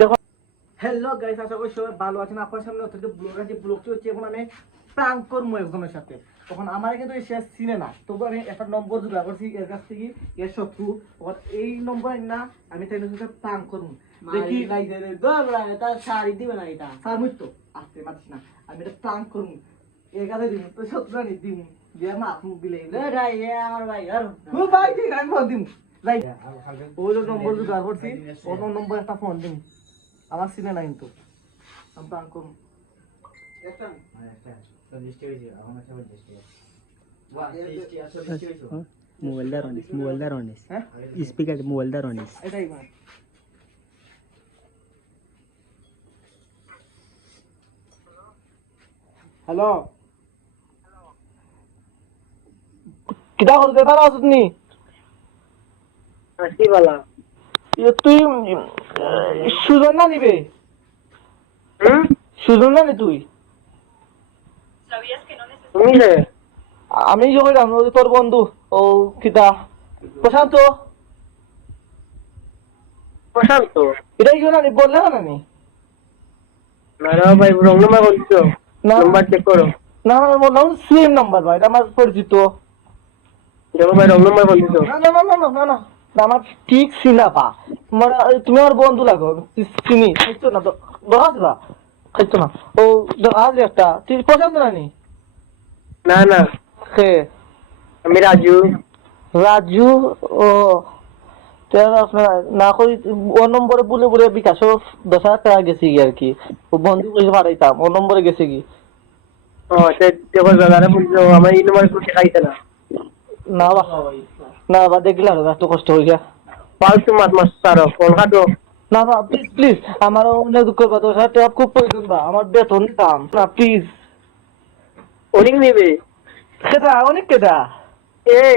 দেখো, hello guys, আশা করি সবাই ভালো আছেন। আপনার সামনে অত্যন্ত ব্লগ আছে। ব্লগটি হচ্ছে এখন আমি প্রাঙ্ক করবো একজনের সাথে। তখন আমার কিন্তু সে চিনে না, তবু আমি একটা নম্বর জোগাড় করছি এর কাছ থেকে, এর শত্রু। তখন এই নম্বর না আমি তাই সাথে প্রাঙ্ক করবো। দেখি শাড়ি দিবে না এটা স্যার মুই তো আসতে পারছি না, আমি এটা প্রাঙ্ক করবো। এর কাছে দিব তো শত্রু আনি দিব দিয়ে আমার আপনি বিলে আমার ভাই আর ও ভাই ঠিক আমি ফোন দিব রাইট। ওই নম্বর জোগাড় করছি, ওর নম্বর একটা ফোন দিন। আমার চিনে না কিন্তু আমি প্রাঙ্ক করবো। মোবাইল দারোয়ানিস স্পিকার মোবাইল দারোয়ানিস এটাই মানে হ্যালো, কিটা করতে ভালো আছো তুমি? কি বলা তুই সুজন না নিবে? সুজন না নি তুই? তুমি রে আমি যখন তোর বন্ধু ও কিটা প্রশান্ত, প্রশান্ত এটাই কেউ না নি বললে না নি? না ভাই রং নাম্বার বলছো না নাম্বার চেক করো না না, বললাম সেম নাম্বার ভাই, এটা আমার পরিচিত। দেখো ভাই রং নাম্বার বলছো না না না না না না না, আমার ঠিক চিনা পা তোমার, তুমি আমার বন্ধু লাগো, চিনি খাইছো না তো দেখাস না, খাইছো না ও আজ একটা তুই পছন্দ না নি? না না সে আমি রাজু রাজু ও আপনার না করি ও নম্বরে বলে বলে বিকাশ 10,000 টাকা গেছে কি আর কি, ও বন্ধু করে পাঠাইতাম ও নম্বরে গেছে কি। ও সে দেখো দাদা বলছো আমার এই নাম্বার কিছু খাইতে না না বা না বা দেখলে আর এত কষ্ট হয়ে যা ফালতু মাত মাস তারো ফোন কাটো না না প্লিজ প্লিজ, আমার অনেক দুঃখ বা 10,000 টাকা খুব প্রয়োজন বা আমার বেতন দিতাম না প্লিজ। ওরিং নেবে সেটা অনেক কেটা এই